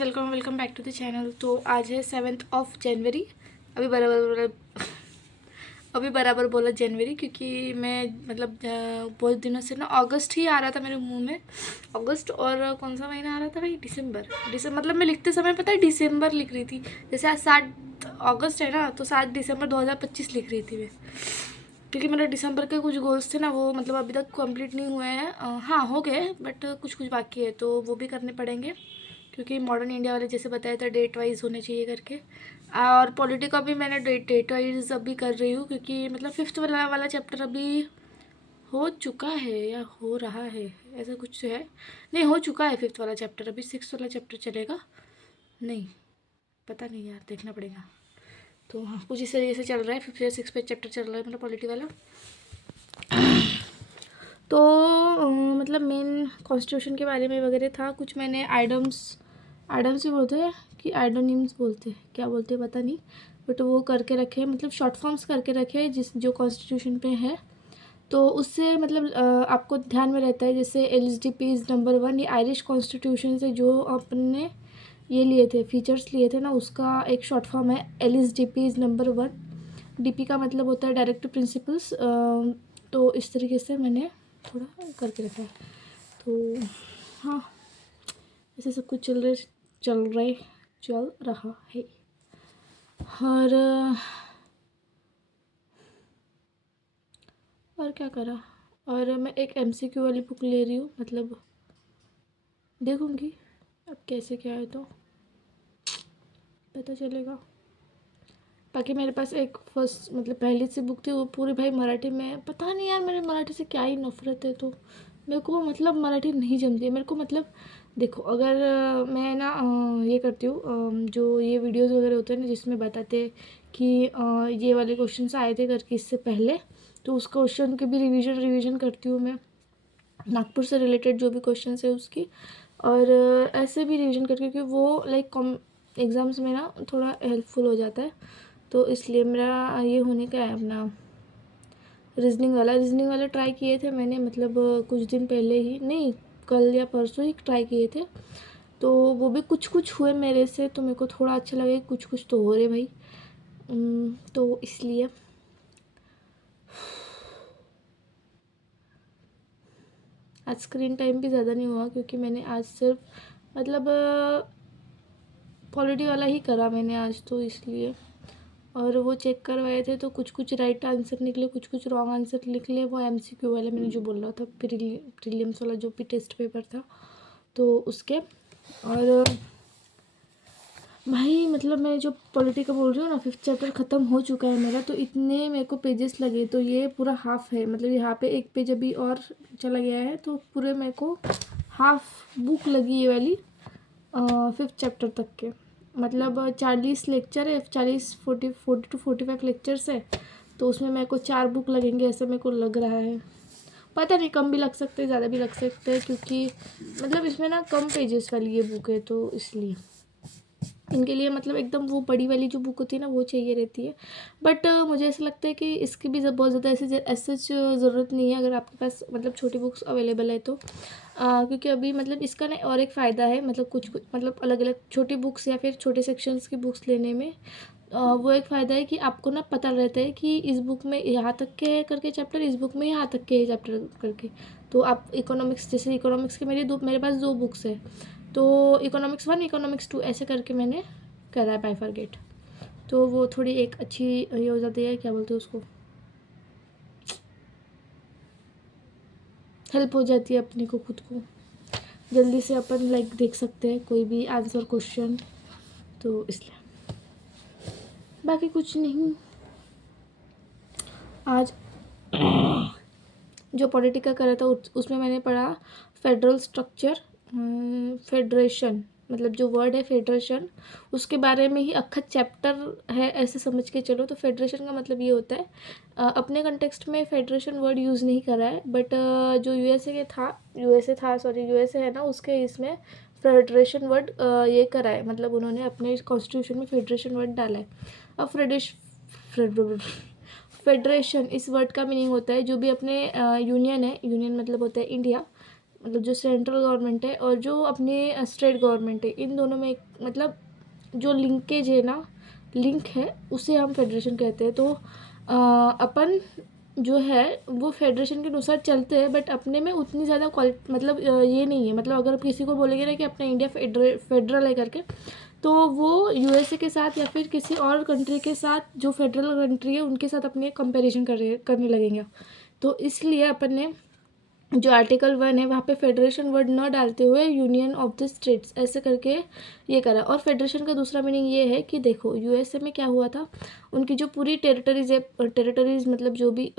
Welcome back to the channel. तो आज है 7 जनवरी। अभी बराबर बोला जनवरी, क्योंकि मैं बहुत दिनों से ना अगस्त ही आ रहा था मेरे मुंह में। अगस्त और कौन सा महीना आ रहा था भाई? दिसंबर मतलब मैं लिखते समय पता है दिसंबर लिख रही थी। जैसे आज 7 अगस्त है ना, तो 7 दिसंबर 2025 लिख रही थी मैं, क्योंकि मेरे दिसंबर के कुछ गोल्स थे ना, वो मतलब अभी तक कंप्लीट नहीं हुए हैं। हाँ हो गए, बट कुछ कुछ बाकी है, तो वो भी करने पड़ेंगे, क्योंकि मॉडर्न इंडिया वाले जैसे बताया था डेट वाइज होने चाहिए करके। और पॉलिटी का भी मैंने डेट वाइज अभी कर रही हूँ, क्योंकि मतलब फिफ्थ वाला चैप्टर अभी हो चुका है या हो रहा है, ऐसा कुछ है। नहीं, हो चुका है फिफ्थ वाला चैप्टर, अभी सिक्स वाला चैप्टर चलेगा। नहीं पता नहीं यार, देखना पड़ेगा। तो हाँ, कुछ इस तरीके से चल रहा है। फिफ्थ या सिक्स पे चैप्टर चल रहा है मतलब पॉलिटी वाला। तो मतलब मेन कॉन्स्टिट्यूशन के बारे में वगैरह था कुछ। मैंने आइडम्स ही बोलते हैं कि आइडोनिम्स बोलते हैं, क्या बोलते हैं पता नहीं, बट वो करके रखे हैं, मतलब शॉर्ट फॉर्म्स करके रखे हैं जिस जो कॉन्स्टिट्यूशन पे है। तो उससे मतलब आपको ध्यान में रहता है, जैसे LSDP इज़ नंबर 1, ये आयरिश कॉन्स्टिट्यूशन से जो अपने ये लिए थे, फीचर्स लिए थे ना, उसका एक शॉर्ट फॉर्म है LSDP इज़ नंबर 1। DP का मतलब होता है डायरेक्टिव प्रिंसिपल्स। तो इस तरीके से मैंने थोड़ा करके रखा है। तो हाँ, ऐसे सब कुछ चल रहा है। और क्या करा। और मैं एक MCQ वाली बुक ले रही हूँ, मतलब देखूँगी अब कैसे क्या है, तो पता चलेगा। बाकी मेरे पास एक फर्स्ट मतलब पहली सी बुक थी, वो पूरी भाई मराठी में। पता नहीं यार, मेरे मराठी से क्या ही नफरत है। तो मेरे को मतलब मराठी नहीं जमती है मेरे को। मतलब देखो, अगर मैं ना ये करती हूँ, जो ये वीडियोस वगैरह होते हैं ना जिसमें बताते हैं कि ये वाले क्वेश्चंस आए थे करके इससे पहले, तो उस क्वेश्चन की भी रिवीजन करती हूँ मैं, नागपुर से रिलेटेड जो भी क्वेश्चन है उसकी। और ऐसे भी रिवीजन करके, क्योंकि वो लाइक कॉम एग्ज़ाम्स में ना थोड़ा हेल्पफुल हो जाता है। तो इसलिए मेरा ये होने का है अपना रीजनिंग वाला ट्राई किए थे मैंने, मतलब कुछ दिन पहले ही, नहीं कल या परसों ही ट्राई किए थे। तो वो भी कुछ कुछ हुए मेरे से, तो मेरे को थोड़ा अच्छा लगे, कुछ कुछ तो हो रहे भाई। तो इसलिए आज स्क्रीन टाइम भी ज़्यादा नहीं हुआ, क्योंकि मैंने आज सिर्फ मतलब पॉलिटी वाला ही करा मैंने आज, तो इसलिए। और वो चेक करवाए थे, तो कुछ कुछ राइट आंसर निकले, कुछ कुछ रॉन्ग आंसर निकले। वो MCQ वाले मैंने जो बोला था, प्रीलिम्स वाला जो भी टेस्ट पेपर था, तो उसके। और भाई मतलब मैं जो पॉलिटी का बोल रही हूँ ना, फिफ्थ चैप्टर ख़त्म हो चुका है मेरा। तो इतने मेरे को पेजेस लगे, तो ये पूरा हाफ है, मतलब यहाँ पे एक पेज अभी और चला गया है, तो पूरे मेरे को हाफ बुक लगी ये वाली फिफ्थ चैप्टर तक के। मतलब 40 लेक्चर है, 40 टू 45 लेक्चर्स है, तो उसमें मेरे को 4 बुक लगेंगे, ऐसा मेरे को लग रहा है। पता नहीं, कम भी लग सकते हैं, ज़्यादा भी लग सकते हैं, क्योंकि मतलब इसमें ना कम पेजेस वाली ये बुक है, तो इसलिए इनके लिए मतलब एकदम वो बड़ी वाली जो बुक होती है ना, वो चाहिए रहती है। बट मुझे ऐसा लगता है कि इसकी भी बहुत ज़्यादा ऐसे ज़रूरत नहीं है, अगर आपके पास मतलब छोटी बुक्स अवेलेबल है तो। क्योंकि अभी मतलब इसका ना और एक फ़ायदा है, मतलब कुछ मतलब अलग अलग छोटी बुक्स या फिर छोटे सेक्शंस की बुक्स लेने में। वो एक फ़ायदा है कि आपको ना पता रहता है कि इस बुक में यहाँ तक के है करके चैप्टर, इस बुक में यहाँ तक के है चैप्टर करके। तो आप इकोनॉमिक्स, जैसे इकोनॉमिक्स के मेरे पास 2 बुक्स है, तो इकोनॉमिक्स 1 इकोनॉमिक्स 2 ऐसे करके मैंने करा है बाइफरगेट। तो वो थोड़ी एक अच्छी ये हो जाती है, क्या बोलते हैं उसको, हेल्प हो जाती है अपने को, खुद को जल्दी से अपन लाइक देख सकते हैं कोई भी आंसर क्वेश्चन, तो इसलिए बाकी कुछ नहीं। आज जो पॉलिटिका करा था उसमें मैंने पढ़ा फेडरल स्ट्रक्चर, फेडरेशन, मतलब जो वर्ड है फेडरेशन, उसके बारे में ही अक्खा चैप्टर है, ऐसे समझ के चलो। तो फेडरेशन का मतलब ये होता है, अपने कंटेक्स्ट में फेडरेशन वर्ड यूज़ नहीं करा है, बट जो यूएसए है ना, उसके इसमें फेडरेशन वर्ड ये करा है, मतलब उन्होंने अपने कॉन्स्टिट्यूशन में फेडरेशन वर्ड डाला है। अब फेडरेशन इस वर्ड का मीनिंग होता है जो भी अपने यूनियन है, यूनियन मतलब होता है इंडिया, मतलब जो सेंट्रल गवर्नमेंट है और जो अपने स्टेट गवर्नमेंट है, इन दोनों में एक मतलब जो लिंकेज है ना, लिंक है, उसे हम फेडरेशन कहते हैं। तो अपन जो है वो फेडरेशन के अनुसार चलते हैं, बट अपने में उतनी ज़्यादा मतलब ये नहीं है। मतलब अगर किसी को बोलेंगे ना कि अपना इंडिया फेडरल है करके, तो वो यूएसए के साथ या फिर किसी और कंट्री के साथ जो फेडरल कंट्री है उनके साथ अपने कंपैरिजन करने लगेंगे। तो इसलिए अपन ने जो आर्टिकल 1 है वहाँ पे फेडरेशन वर्ड न डालते हुए यूनियन ऑफ द स्टेट्स ऐसे करके ये करा। और फेडरेशन का दूसरा मीनिंग ये है कि देखो यूएसए में क्या हुआ था, उनकी जो पूरी टेरिटरीज मतलब जो भी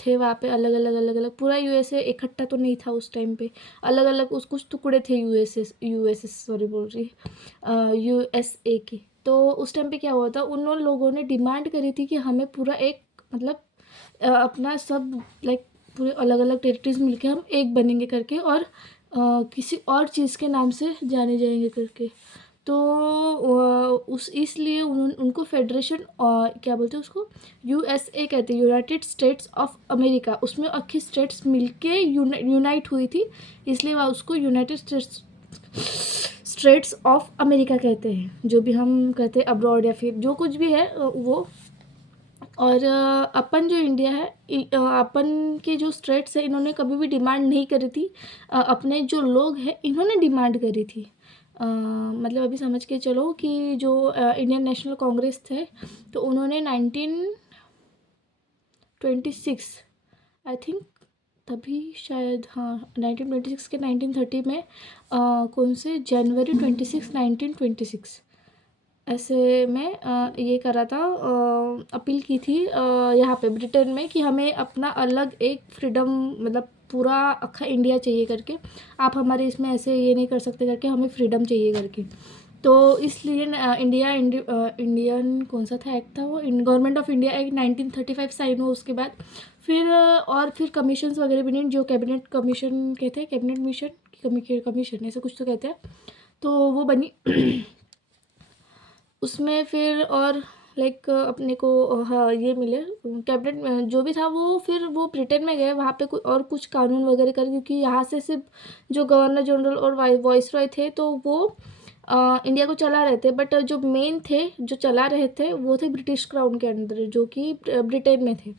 थे वहाँ पे अलग अलग पूरा यूएसए इकट्ठा तो नहीं था उस टाइम पे, अलग अलग कुछ टुकड़े थे यूएसए सॉरी बोल रही यूएसए की। तो उस टाइम पे क्या हुआ था, उन लोगों ने डिमांड करी थी कि हमें पूरा एक मतलब अपना सब लाइक पूरे अलग अलग टेरिटरीज मिलके हम एक बनेंगे करके, और किसी और चीज़ के नाम से जाने जाएंगे करके। तो उस इसलिए उनको फेडरेशन क्या बोलते हैं उसको, यूएसए कहते हैं, यूनाइटेड स्टेट्स ऑफ अमेरिका। उसमें अच्छी स्टेट्स मिलके यूनाइट हुई थी, इसलिए वह उसको यूनाइटेड स्टेट्स ऑफ अमेरिका कहते हैं, जो भी हम कहते हैं अब्रॉड या फिर जो कुछ भी है वो। और अपन जो इंडिया है, अपन के जो स्टेट्स है, इन्होंने कभी भी डिमांड नहीं करी थी। अपने जो लोग हैं इन्होंने डिमांड करी थी। मतलब अभी समझ के चलो कि जो इंडियन नेशनल कांग्रेस थे, तो उन्होंने 1926 आई थिंक, तभी शायद हाँ 1926 के 1930 में कौन से जनवरी 26 1926 ऐसे में ये करा था, अपील की थी यहाँ पे ब्रिटेन में कि हमें अपना अलग एक फ्रीडम मतलब पूरा अक्खा इंडिया चाहिए करके, आप हमारे इसमें ऐसे ये नहीं कर सकते करके, हमें फ्रीडम चाहिए करके। तो इसलिए इंडियन कौन सा था एक्ट था वो, government of India act 1935 sign हुआ। उसके बाद फिर और फिर कमीशंस वगैरह भी नहीं, जो कैबिनेट कमीशन कहते हैं, कैबिनेट मिशन कमीशन ऐसा कुछ तो कहते हैं, तो वो बनी। उसमें फिर और लाइक अपने को हाँ ये मिले कैबिनेट जो भी था वो, फिर वो ब्रिटेन में गए, वहाँ पे और कुछ कानून वगैरह कर, क्योंकि यहाँ से सिर्फ जो गवर्नर जनरल और वाइसरॉय थे तो वो इंडिया को चला रहे थे, बट जो मेन थे जो चला रहे थे वो थे ब्रिटिश क्राउन के अंदर, जो कि ब्रिटेन में थे।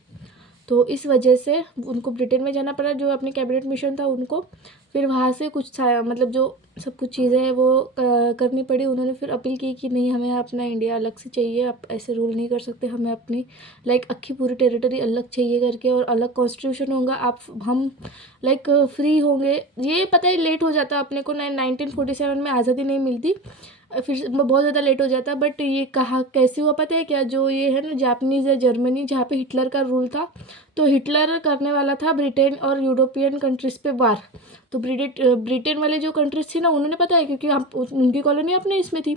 तो इस वजह से उनको ब्रिटेन में जाना पड़ा, जो अपने कैबिनेट मिशन था उनको। फिर वहाँ से कुछ मतलब जो सब कुछ चीज़ें हैं वो करनी पड़ी। उन्होंने फिर अपील की कि नहीं, हमें अपना इंडिया अलग से चाहिए, आप ऐसे रूल नहीं कर सकते, हमें अपनी लाइक अक्खी पूरी टेरिटरी अलग चाहिए करके, और अलग कॉन्स्टिट्यूशन होगा, आप हम लाइक फ्री होंगे। ये पता है लेट हो जाता अपने को, 1947 में आज़ादी नहीं मिलती, फिर बहुत ज़्यादा लेट हो जाता। बट ये कहा कैसे हुआ पता है क्या, जो ये है ना जापानीज़ या जर्मनी, जहाँ पे हिटलर का रूल था, तो हिटलर करने वाला था ब्रिटेन और यूरोपियन कंट्रीज़ पे वार। तो ब्रिटेन वाले जो कंट्रीज थी ना, उन्होंने पता है क्योंकि आप उनकी कॉलोनी अपने इसमें थी,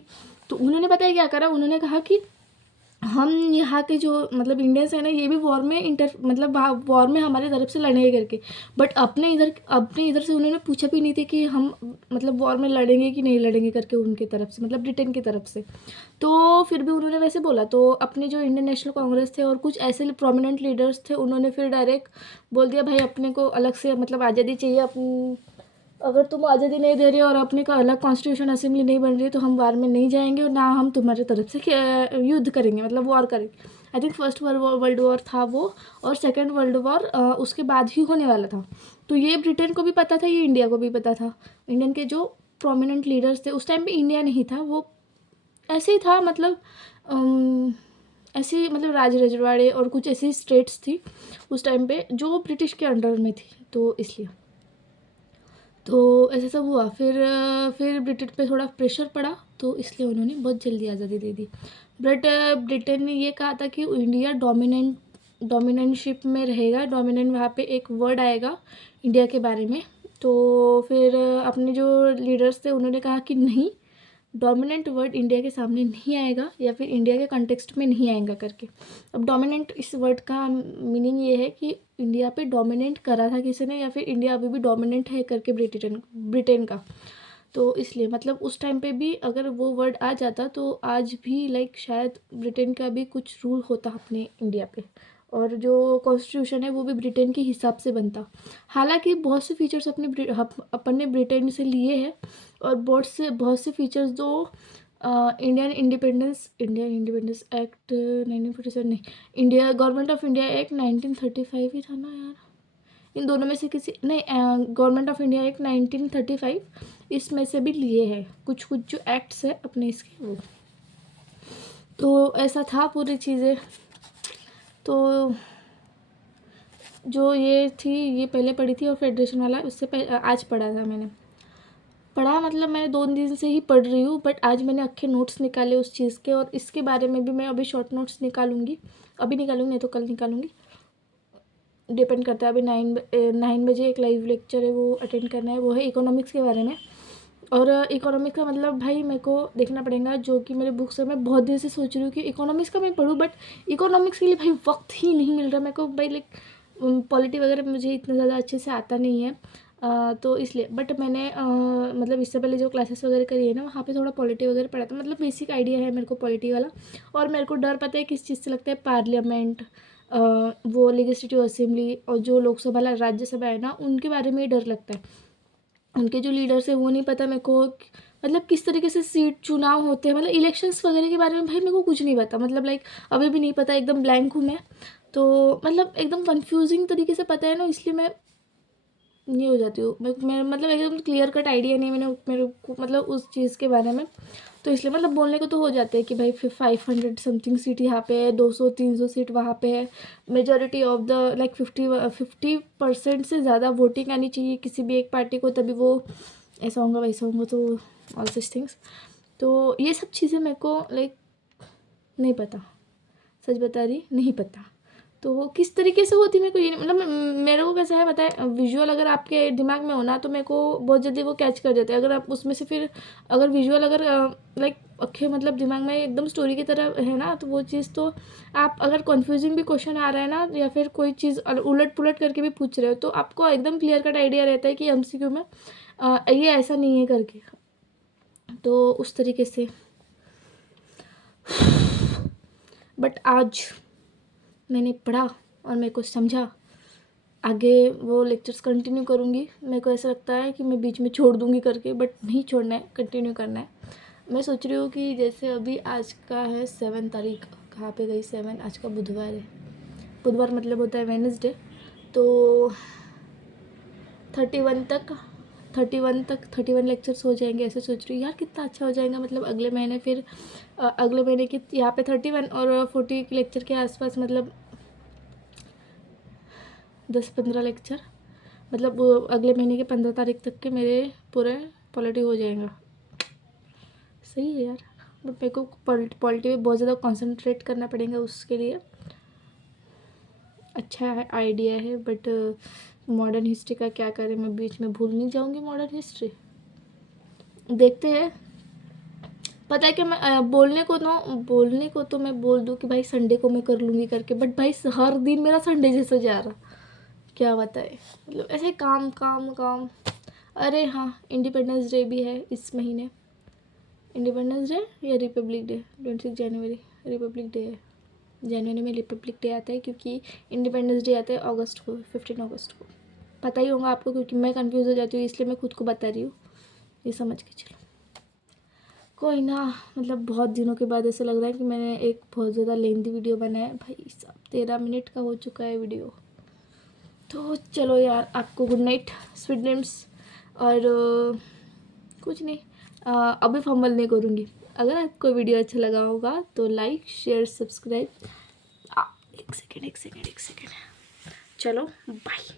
तो उन्होंने पता है क्या करा, उन्होंने कहा कि हम यहाँ के जो मतलब इंडियंस है ना, ये भी वॉर में मतलब वॉर में हमारे तरफ से लड़ेंगे करके। बट अपने इधर से उन्होंने पूछा भी नहीं थे कि हम मतलब वॉर में लड़ेंगे कि नहीं लड़ेंगे करके, उनके तरफ से मतलब ब्रिटेन की तरफ से। तो फिर भी उन्होंने वैसे बोला, तो अपने जो इंडियन नेशनल कांग्रेस थे और कुछ ऐसे प्रोमिनेंट लीडर्स थे, उन्होंने फिर डायरेक्ट बोल दिया, भाई अपने को अलग से मतलब आज़ादी चाहिए, अपनी अगर तुम आज़ादी नहीं दे रहे हो और अपने का अलग कॉन्स्टिट्यूशन असेंबली नहीं बन रही है, तो हम वार में नहीं जाएंगे और ना हम तुम्हारे तरफ से युद्ध करेंगे, मतलब वॉर करेंगे। I think first world war था वो, और सेकेंड वर्ल्ड वॉर उसके बाद ही होने वाला था। तो ये ब्रिटेन को भी पता था, ये इंडिया को भी पता था। इंडियन के जो प्रोमिनेंट लीडर्स थे, उस टाइम पे इंडिया नहीं था, वो ऐसे ही था, मतलब ऐसी मतलब रजवाड़े और कुछ ऐसी स्टेट्स थी उस टाइम पे जो ब्रिटिश के अंडर में थी, तो इसलिए तो ऐसा सब हुआ। फिर ब्रिटेन पे थोड़ा प्रेशर पड़ा, तो इसलिए उन्होंने बहुत जल्दी आज़ादी दे दी। बट ब्रिटेन ने ये कहा था कि इंडिया डोमिनेंटशिप में रहेगा, डोमिनेंट वहाँ पे एक वर्ड आएगा इंडिया के बारे में। तो फिर अपने जो लीडर्स थे उन्होंने कहा कि नहीं, डोमिनेंट वर्ड इंडिया के सामने नहीं आएगा या फिर इंडिया के कॉन्टेक्स्ट में नहीं आएगा करके। अब डोमिनेंट इस वर्ड का मीनिंग ये है कि इंडिया पे डोमिनेंट करा था किसी ने, या फिर इंडिया अभी भी डोमिनेंट है करके ब्रिटेन का। तो इसलिए मतलब उस टाइम पे भी अगर वो वर्ड आ जाता तो आज भी लाइक शायद ब्रिटेन का भी कुछ रूल होता अपने इंडिया पे, और जो कॉन्स्टिट्यूशन है वो भी ब्रिटेन के हिसाब से बनता। हालांकि बहुत से फीचर्स अपन ने ब्रिटेन से लिए हैं, और बहुत से फीचर्स जो इंडियन इंडिपेंडेंस एक्ट 1947 नहीं, India government of India act 1935 ही था ना यार, इन दोनों में से किसी नहीं, गवर्नमेंट ऑफ इंडिया एक्ट 1935 इसमें से भी लिए हैं कुछ कुछ जो एक्ट्स है अपने इसके वो। तो ऐसा था पूरी चीज़ें। तो जो ये थी ये पहले पढ़ी थी, और फेडरेशन वाला उससे पहले आज पढ़ा था मैंने। पढ़ा मतलब मैंने 2 दिन से ही पढ़ रही हूँ, बट आज मैंने अच्छे नोट्स निकाले उस चीज़ के, और इसके बारे में भी मैं अभी शॉर्ट नोट्स निकालूंगी। अभी निकालूंगी नहीं तो कल निकालूंगी, डिपेंड करता है। अभी 9 बजे एक लाइव लेक्चर है वो अटेंड करना है, वो है इकोनॉमिक्स के बारे में। और इकोनॉमिक्स का मतलब भाई मेरे को देखना पड़ेगा, जो कि मेरे बुक्स है। मैं बहुत देर से सोच रही हूँ कि इकोनॉमिक्स का मैं पढूँ, बट इकोनॉमिक्स के लिए भाई वक्त ही नहीं मिल रहा मेरे को भाई। लाइक पॉलिटी वगैरह मुझे इतना ज़्यादा अच्छे से आता नहीं है, तो इसलिए। बट मैंने मतलब इससे पहले जो क्लासेस वगैरह करी है ना, वहाँ पे थोड़ा पॉलिटी वगैरह पढ़ा था, मतलब बेसिक आइडिया है मेरे को पॉलिटी वाला। और मेरे को डर पता है किस चीज़ से लगता है, पार्लियामेंट, वो लेजिस्लेटिव असेंबली, और जो लोकसभा राज्यसभा है ना, उनके बारे में ही डर लगता है। उनके जो लीडर्स है वो नहीं पता मेरे को, मतलब किस तरीके से सीट चुनाव होते हैं, मतलब इलेक्शंस वगैरह के बारे में भाई मेरे को कुछ नहीं पता, मतलब लाइक अभी भी नहीं पता, एकदम ब्लैंक हूँ मैं। तो मतलब एकदम कंफ्यूजिंग तरीके से पता है ना, इसलिए मैं ये हो जाती हूँ। मैं मतलब एकदम क्लियर कट आइडिया नहीं मेरे को मतलब उस चीज़ के बारे में। तो इसलिए मतलब बोलने को तो हो जाते हैं कि भाई 500 समथिंग सीट यहाँ पे है, 200-300 सीट वहाँ पे है। मेजॉरिटी ऑफ द लाइक 50% से ज़्यादा वोटिंग आनी चाहिए किसी भी एक पार्टी को, तभी वो ऐसा होगा वैसा होगा, तो ऑल सच थिंग्स। तो ये सब चीज़ें मेरे को लाइक नहीं पता, सच बता रही नहीं पता। तो वो किस तरीके से होती मेरे को ये मतलब मेरे को कैसा है पता है, विजुअल अगर आपके दिमाग में होना तो मेरे को बहुत जल्दी वो कैच कर जाता है। अगर आप उसमें से फिर अगर विजुअल अगर लाइक अखे मतलब दिमाग में एकदम स्टोरी की तरह है ना, तो वो चीज़ तो आप अगर कन्फ्यूजिंग भी क्वेश्चन आ रहा है ना, या फिर कोई चीज़ उलट पुलट करके भी पूछ रहे हो, तो आपको एकदम क्लियर कट आइडिया रहता है कि MCQ में ये ऐसा नहीं है करके। तो उस तरीके से बट आज मैंने पढ़ा और मेरे को समझा, आगे वो लेक्चर्स कंटिन्यू करूँगी। मेरे को ऐसा लगता है कि मैं बीच में छोड़ दूँगी करके, बट नहीं छोड़ना है, कंटिन्यू करना है। मैं सोच रही हूँ कि जैसे अभी आज का है 7 तारीख, कहाँ पे गई 7, आज का बुधवार है, बुधवार मतलब होता है वेडनेसडे, तो 31 लेक्चर्स हो जाएंगे, ऐसे सोच रही हूँ यार कितना अच्छा हो जाएगा। मतलब अगले महीने फिर अगले महीने की यहाँ पे 31 और 40 लेक्चर के आसपास, मतलब 10-15 लेक्चर, मतलब अगले महीने के 15 तारीख तक के मेरे पूरे पॉलिटी हो जाएगा। सही है यार, बट मेरे को पॉलिटी में बहुत ज़्यादा कंसंट्रेट करना पड़ेगा उसके लिए। अच्छा है, आइडिया है, बट मॉडर्न हिस्ट्री का क्या करें, मैं बीच में भूल नहीं जाऊँगी मॉडर्न हिस्ट्री। देखते हैं। पता है कि मैं बोलने को तो मैं बोल दूँ कि भाई संडे को मैं कर लूँगी करके, बट भाई हर दिन मेरा संडे जैसा जा रहा, क्या बताए, मतलब ऐसे काम काम काम। अरे हाँ, इंडिपेंडेंस डे भी है इस महीने। इंडिपेंडेंस डे या रिपब्लिक डे, 26 जनवरी रिपब्लिक डे है। जनवरी में रिपब्लिक डे आता है, क्योंकि इंडिपेंडेंस डे आता है अगस्त को, 15 अगस्त को। पता ही होगा आपको, क्योंकि मैं कंफ्यूज हो जाती हूँ, इसलिए मैं खुद को बता रही हूँ, ये समझ के चलो। कोई ना, मतलब बहुत दिनों के बाद ऐसा लग रहा है कि मैंने एक बहुत ज़्यादा लेंथी वीडियो बनाया है भाई साहब, 13 मिनट का हो चुका है वीडियो। तो चलो यार, आपको गुड नाइट, स्वीट ड्रीम्स, और कुछ नहीं, अभी फंबल नहीं करूँगी। अगर आपको वीडियो अच्छा लगा होगा तो लाइक शेयर सब्सक्राइब। एक सेकेंड, चलो बाय।